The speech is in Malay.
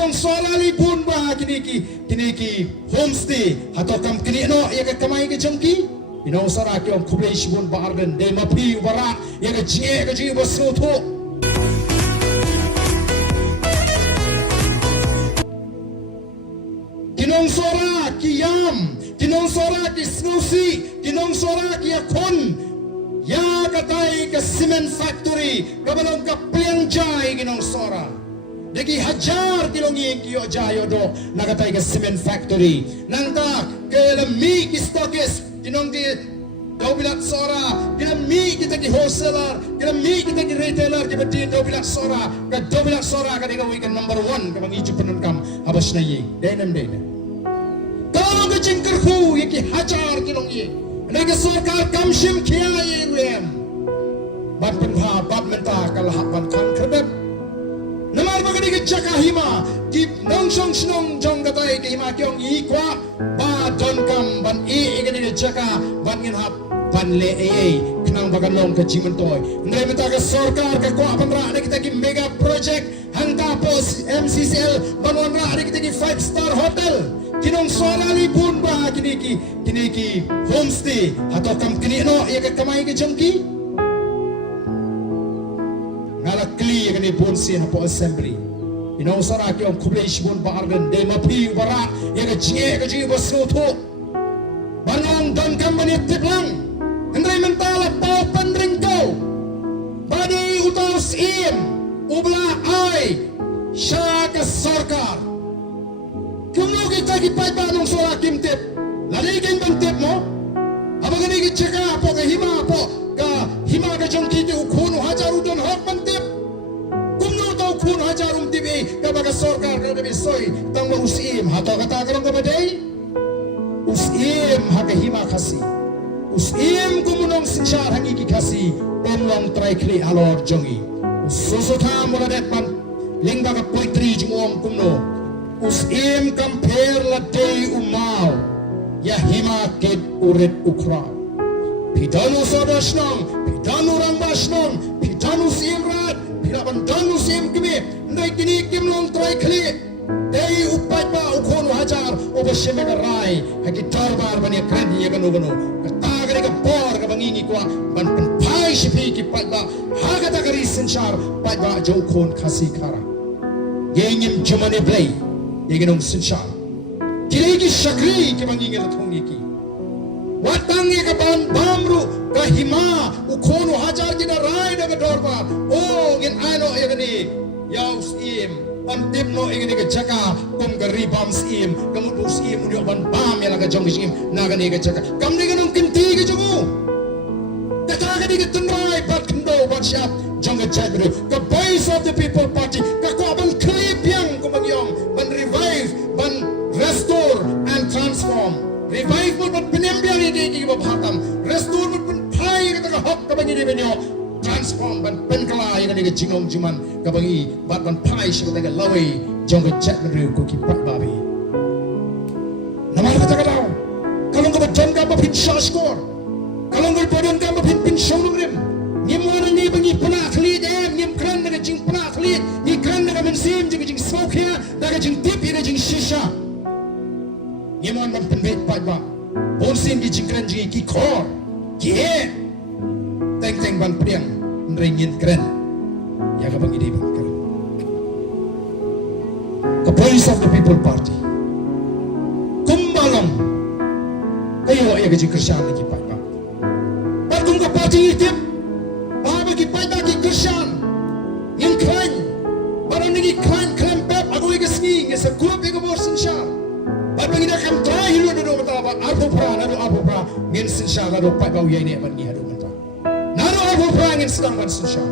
kinong sorali pun ba kiniki homestay hato kam kini no ya ka kamay ka jangki kinong sora ki om kubesh bun ba arden de mapi bara ya ka ji baso tho kinong sora ki yam kinong sora ki snusi kinong sora ki akon ya katay ka cement factory kabalong ka plianjay kinong sora Dagi hajar kilong kiyo jayo do nakatay ka cement factory nangta kelami ki stockist kinong di dobilat sora kelami kita ki wholesaler kelami kita ki retailer ki bati dobilat sora ka diga weekend number 1 ka mangi chupan kam habas na yi denam kalau ka jingkar hu ki hajar kilong yi nega sarkar kamshim kiya yi rem bat penha bat menta kalhapan kan krebet Namar bagani ke jaka hima ki nong song snong jong katai ke hima kyong i kwa ba don kam ban e igani ke jaka ban ngin hap ban le e knang bagan long ke jimen toy ngai meta ke sarkar ke kwa pandra ne kita ki mega project hangka pos MCCL banwan ra ne kita ki 5-star hotel kinong sorali pun ba kiniki homestay hato kam kini no ya ke kamay ke jangki ngala kli kani bonsi hapo assembly inong sara ki om kubleish bun bargan de mapi wara ya ga ji baso tho banong don company tiplang andai mentala pau pandring ko badi utos im ubla ai shaka sarkar kuno kita ki pai banong sara kim tip lali ken ban tip mo abagani ki cheka po ka hima ka jong ki ukhono hajar udon hok ban tip kumno to ukhono hajar tibi ka baga sarkar ka be soi tang usim hato kata karong ka badai usim haka hima khasi usim kumunong sinchar hangi ki khasi pomlong trai kli alor jongi susu tham wala det man lingba ka poetry jingom kumno usim compare la day umau ya hima ket uret ukra Pitanu sadasnam, pitanu rambasnam, pitanu simrat, piraban danu sim kimi, ndai kini kimlong trai kli, dei upat ba ukhono hajar, obasya mega rai, haki tarbar bani kredi ya ganu, katagari ka por ka bangingi kwa, ban penpai shipi ki pat ba, hagata kari senchar, pat ba jo khon khasi khara, yengim jumane blay, yeginong senchar, kili ki shakri ki bangingi lathongi ki. Watangi ka bamru ka hima ukhono hajar kina rai daga dorpa oh ngin ano egani yaus im antip no egani ka jaka kum ka ribam sim kamut usim udio ban bam yala ka jong sim nagani ka jaka kamni ka nung kinti ka jongu kata ka di ka tunrai pat kendo pat siap jong ka jagru ka voice of the people party ka ko ban klip yang kumagyong ban revive ban restore and transform revive mo pat pinembiang di babhatam restore mo pai ka hok ka bangi benyo transform ban penkala yang ni jingom juman ka bangi bat ban pai shi ka lawe jong ka chat ru ko ki pat babi namar ka daw kalong ka jon ka pin shashkor kalong ka podon ka pin shonum rim nim wana ni bangi pana khli dem nim kran na jing pana khli ni kran na men sim jing smoke here da jing tip ina jing shisha Nyaman man penbet pagba, bonsin ki jingkran jingi ki kor, ki he, teng ban priang, nringin keren, ya kabang ide bang keren. The voice of the people party, kumbalang, kayo ay kajing Krisyan ki pagba. Pagkung ka party itip, baba ki pagba ki Krisyan, yung kren, parang nigi kren pep, ako ay kasngi, ngasa kulap ay kaborsin siya. Bagi nak kam terakhir lu duduk betapa aku pra ngin sinsha lalu pai bau ye ni ban ni hadu mentah. Naru aku pra ngin sedang ban sinsha.